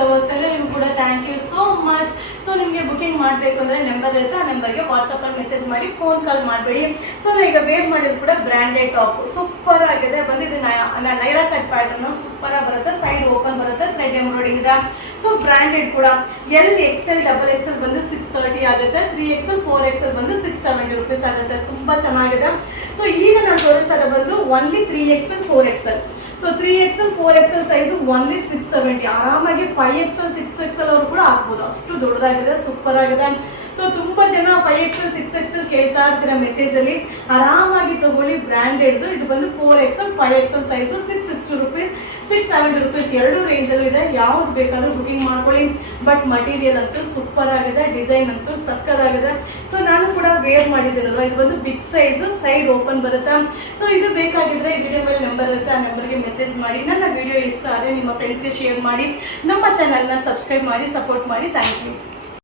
Lovers ಎಲ್ಲರಿಗೂ ಕೂಡ thank you so much. So ನಿಮಗೆ ಬುಕಿಂಗ್ ಮಾಡಬೇಕು ಅಂದರೆ ನಂಬರ್ ಇರುತ್ತೆ, ಆ ನಂಬರ್ಗೆ ವಾಟ್ಸಪ್ಪಲ್ಲಿ ಮೆಸೇಜ್ ಮಾಡಿ, ಫೋನ್ ಕಾಲ್ ಮಾಡಬೇಡಿ. ಸೊ ನಾನು ಈಗ ವೇರ್ ಮಾಡಿದ್ದು ಕೂಡ ಬ್ರ್ಯಾಂಡೆಡ್ ಟಾಪ್ ಸೂಪರ್ ಆಗಿದೆ. ಬಂದಿದ್ದು ನೈರಾ ಕಟ್ ಪ್ಯಾಟರ್ನು ಸೂಪರಾಗಿ ಬರುತ್ತೆ, ಸೈಡ್ ಓಪನ್ ಬರುತ್ತೆ, ಥ್ರೆಡ್ ಎಂಬ್ರಾಯ್ಡಿಂಗ್ ಇದೆ. ಸೊ ಬ್ರ್ಯಾಂಡೆಡ್ ಕೂಡ XL, XXL ಬಂದು 630 ಆಗುತ್ತೆ, 3XL 4XL ಬಂದು 670 ರೂಪೀಸ್ ಆಗುತ್ತೆ. ತುಂಬ ಚೆನ್ನಾಗಿದೆ. ಸೊ ಈಗ ನಾನು ತೋರಿಸ್ತಾರೆ ಬಂದು only 3XL 4XL. So 3XL 4XL size only 670. ಆರಾಮಾಗಿ 5XL 6XL ಅವರು ಕೂಡ ಹಾಕ್ಬೋದು, ಅಷ್ಟು ದೊಡ್ಡದಾಗಿದೆ, ಸೂಪರ್ ಆಗಿದೆ. ಸೊ ತುಂಬ ಜನ 5XL 6XL ಕೇಳ್ತಾ ಇರ್ತೀರ ಮೆಸೇಜಲ್ಲಿ. ಆರಾಮಾಗಿ ತಗೊಳ್ಳಿ, ಬ್ರ್ಯಾಂಡೆಡ್ದು. ಇದು ಬಂದು 4XL 5XL size 660 rupees, 670 rupees ಎರಡು ರೇಂಜಲ್ಲೂ ಇದೆ. ಯಾವ್ದು ಬೇಕಾದರೂ ಬುಕಿಂಗ್ ಮಾಡ್ಕೊಳ್ಳಿ. ಬಟ್ ಮಟೀರಿಯಲ್ ಅಂತೂ ಸೂಪರ್ ಆಗಿದೆ, ಡಿಸೈನ್ ಅಂತೂ ಸಕ್ಕದಾಗಿದೆ. ಸೊ ನಾನು ಕೂಡ ವೇರ್ ಮಾಡಿದ್ದೀನಲ್ವ, ಇದು ಬಂದು ಬಿಗ್ ಸೈಜು, ಸೈಡ್ ಓಪನ್ ಬರುತ್ತೆ. ಸೊ ಇದು ಬೇಕಾಗಿದ್ರೆ ವಿಡಿಯೋ ಮೇಲೆ ನಂಬರ್ ಇರುತ್ತೆ, ಆ ನಂಬರ್ಗೆ ಮೆಸೇಜ್ ಮಾಡಿ. ನನ್ನ ವಿಡಿಯೋ ಇಷ್ಟ ಆದರೆ ನಿಮ್ಮ ಫ್ರೆಂಡ್ಸ್ಗೆ ಶೇರ್ ಮಾಡಿ, ನಮ್ಮ ಚಾನಲ್ನ ಸಬ್ಸ್ಕ್ರೈಬ್ ಮಾಡಿ, ಸಪೋರ್ಟ್ ಮಾಡಿ. Thank you.